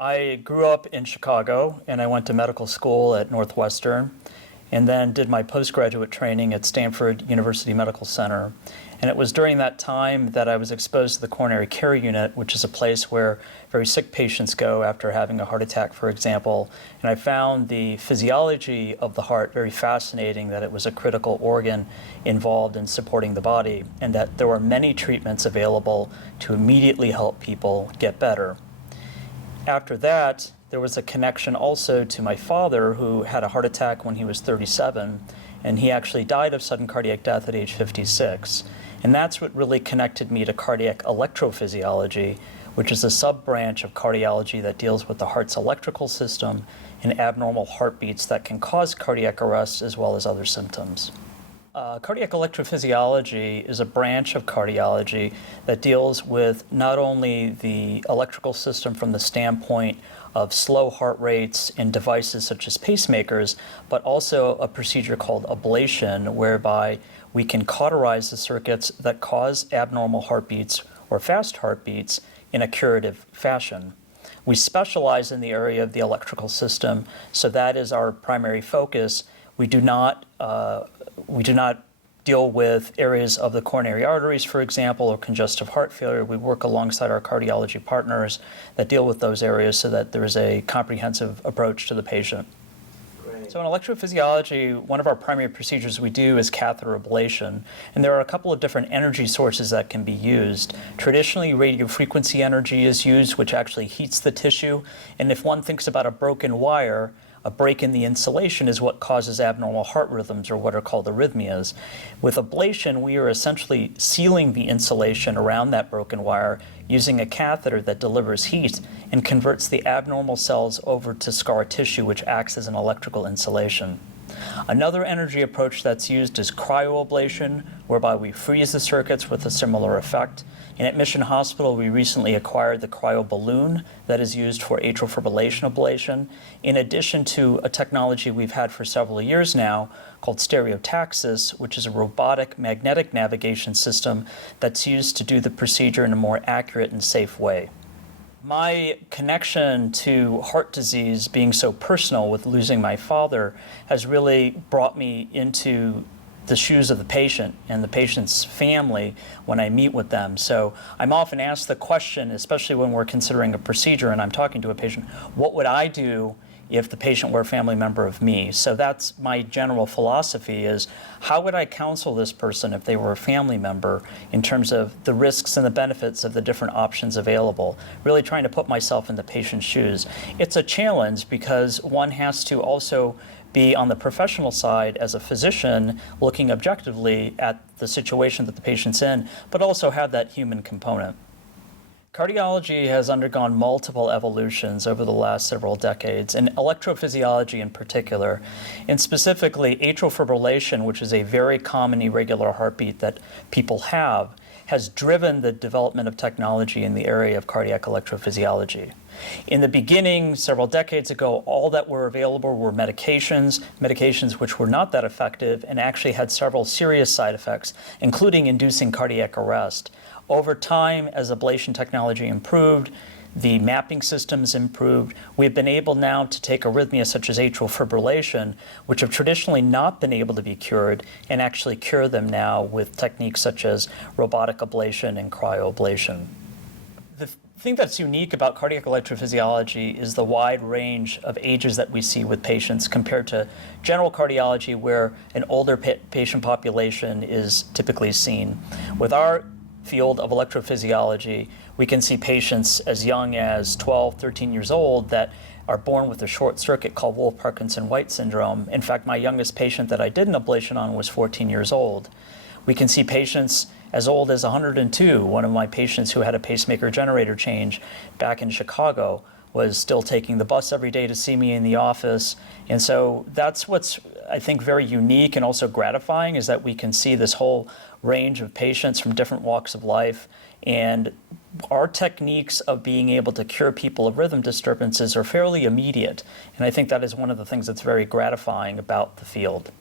I grew up in Chicago, and I went to medical school at Northwestern, and then did my postgraduate training at Stanford University Medical Center. And it was during that time that I was exposed to the coronary care unit, which is a place where very sick patients go after having a heart attack, for example. And I found the physiology of the heart very fascinating, that it was a critical organ involved in supporting the body, and that there were many treatments available to immediately help people get better. After that, there was a connection also to my father, who had a heart attack when he was 37, and he actually died of sudden cardiac death at age 56. And that's what really connected me to cardiac electrophysiology, which is a sub-branch of cardiology that deals with the heart's electrical system and abnormal heartbeats that can cause cardiac arrest as well as other symptoms. Cardiac electrophysiology is a branch of cardiology that deals with not only the electrical system from the standpoint of slow heart rates and devices such as pacemakers, but also a procedure called ablation, whereby we can cauterize the circuits that cause abnormal heartbeats or fast heartbeats in a curative fashion. We specialize in the area of the electrical system, so that is our primary focus. We do not deal with areas of the coronary arteries, for example, or congestive heart failure. We work alongside our cardiology partners that deal with those areas so that there is a comprehensive approach to the patient. Great. So in electrophysiology, one of our primary procedures we do is catheter ablation, and there are a couple of different energy sources that can be used. Traditionally, radiofrequency energy is used, which actually heats the tissue, and if one thinks about a broken wire, a break in the insulation is what causes abnormal heart rhythms, or what are called arrhythmias. With ablation, we are essentially sealing the insulation around that broken wire using a catheter that delivers heat and converts the abnormal cells over to scar tissue, which acts as an electrical insulation. Another energy approach that's used is cryoablation, whereby we freeze the circuits with a similar effect. And at Mission Hospital, we recently acquired the cryoballoon that is used for atrial fibrillation ablation, in addition to a technology we've had for several years now called stereotaxis, which is a robotic magnetic navigation system that's used to do the procedure in a more accurate and safe way. My connection to heart disease being so personal with losing my father has really brought me into the shoes of the patient and the patient's family when I meet with them. So I'm often asked the question, especially when we're considering a procedure and I'm talking to a patient, what would I do if the patient were a family member of me? So that's my general philosophy, is how would I counsel this person if they were a family member in terms of the risks and the benefits of the different options available, really trying to put myself in the patient's shoes. It's a challenge because one has to also be on the professional side as a physician looking objectively at the situation that the patient's in, but also have that human component. Cardiology has undergone multiple evolutions over the last several decades, and electrophysiology in particular, and specifically atrial fibrillation, which is a very common irregular heartbeat that people have, has driven the development of technology in the area of cardiac electrophysiology. In the beginning, several decades ago, all that were available were medications which were not that effective and actually had several serious side effects, including inducing cardiac arrest. Over time, as ablation technology improved, the mapping systems improved, we've been able now to take arrhythmias such as atrial fibrillation, which have traditionally not been able to be cured, and actually cure them now with techniques such as robotic ablation and cryoablation. The thing that's unique about cardiac electrophysiology is the wide range of ages that we see with patients compared to general cardiology, where an older patient population is typically seen. With our field of electrophysiology, we can see patients as young as 12, 13 years old that are born with a short circuit called Wolff-Parkinson-White syndrome. In fact, my youngest patient that I did an ablation on was 14 years old. We can see patients as old as 102. One of my patients who had a pacemaker generator change back in Chicago was still taking the bus every day to see me in the office. And so that's what's, I think, very unique and also gratifying, is that we can see this whole range of patients from different walks of life. And our techniques of being able to cure people of rhythm disturbances are fairly immediate. And I think that is one of the things that's very gratifying about the field.